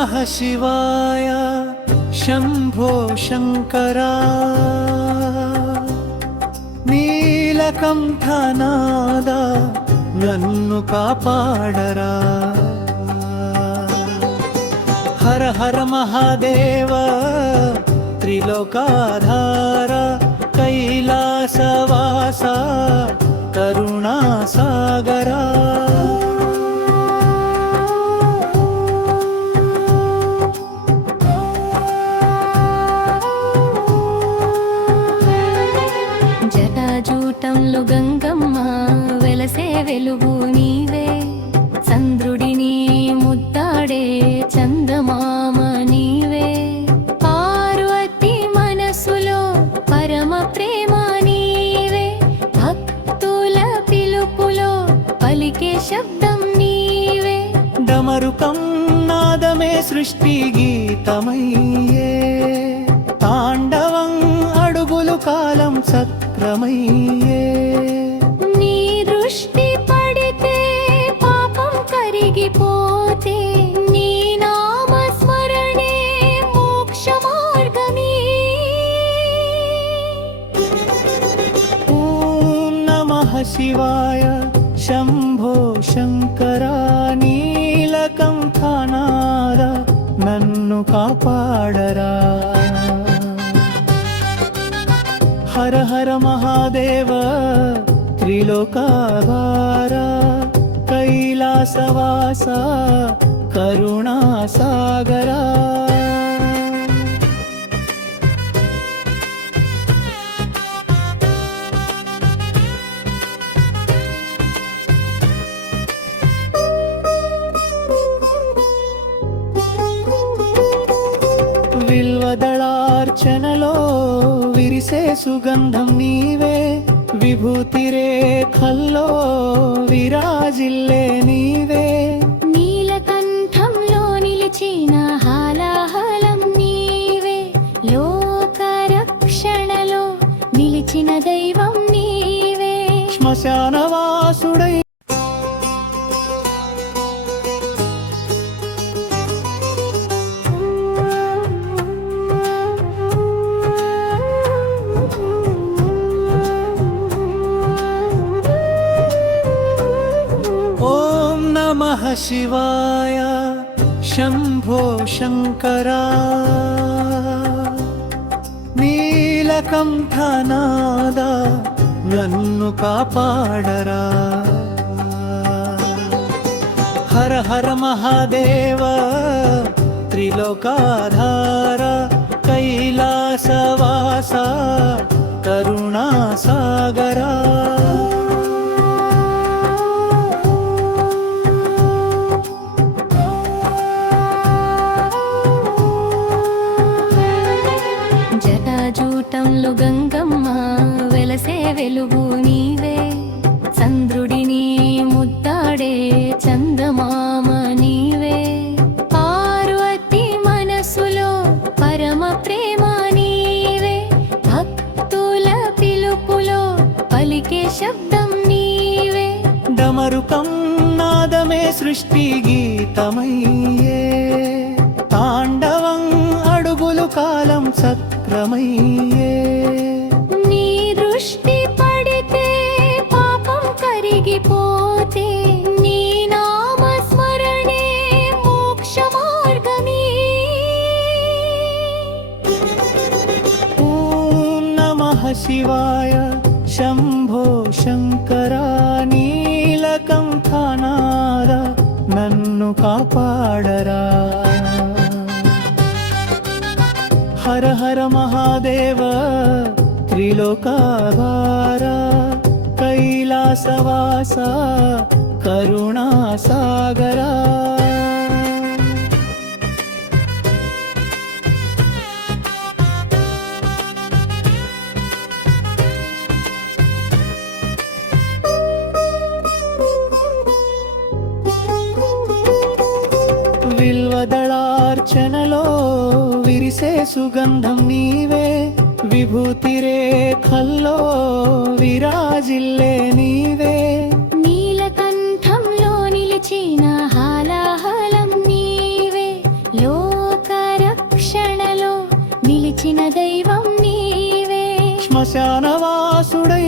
నమః శివాయ శంభో శంకరా నీలకంఠనాద నన్ను కాపాడరా హర హర మహాదేవ త్రిలోకాధార కైలాసవాస కరుణాసాగరా జటాజూటంలో గంగమ్మ వెలసే వెలుగు నీవే చంద్రుడిని ముద్దాడే చందమామ నీవే పార్వతి మనసులో పరమ ప్రేమ నీవే భక్తుల పిలుపులో పలికే శబ్దం నీవే డమరుకం నాదమే సృష్టి గీతమయ్యే తాండవం అడుగులు కాలం చక్రమయ్యే నీ దృష్టి పడితే పాపం కరిగిపోతే నీ నామ స్మరణే మోక్ష మార్గమే ఓం నమః శివాయ శంభో శంకరా నీలకంఠనాద నన్ను కాపాడరా హర హర మహాదేవ త్రిలోకాధార కైలాసవాస కరుణాసాగరా విల్వదళార్చనలో విరిసే సుగంధం నీవే విభూతి రేఖల్లో విరాజిల్లే నీవే నీలకంఠంలో నిలిచిన హాలాహలం నీవే లోకరక్షణలో నిలిచిన దైవం నీవే శ్మశానవాసుడై నమః శివాయ శంభో శంకరా నీలకంఠనాద నన్ను కాపాడరా హర హర మహాదేవ త్రిలోకాధార కైలాసవాస కరుణాసాగరా జటాజూటంలో గంగమ్మ వెలసే వెలుగు నీవే చంద్రుడిని ముద్దాడే చందమామ నీవే పార్వతి మనసులో పరమ ప్రేమ నీవే భక్తుల పిలుపులో పలికే శబ్దం నీవే డమరుకం నాదమే సృష్టి గీతమయ్యే తాండవం అడుగులు కాలం చక్రమయ్యే నీ దృష్టి పడితే పాపం కరిగిపోతే నీ నామ స్మరణే మోక్ష మార్గమే ఓం నమః శివాయ శంభో శంకరా నీలకంఠనాద నన్ను కాపాడరా హర హర మహాదేవ త్రిలోకాధార కైలాసవాస కరుణాసాగరా విల్వదళార్చనలో విరిసే సుగంధం నీవే విభూతి రేఖల్లో విరాజిల్లే నీవే నీలకంఠంలో నిలిచిన హాలాహలం నీవే లో నిలిచిన దైవం నీవే శ్మశానవాసుడై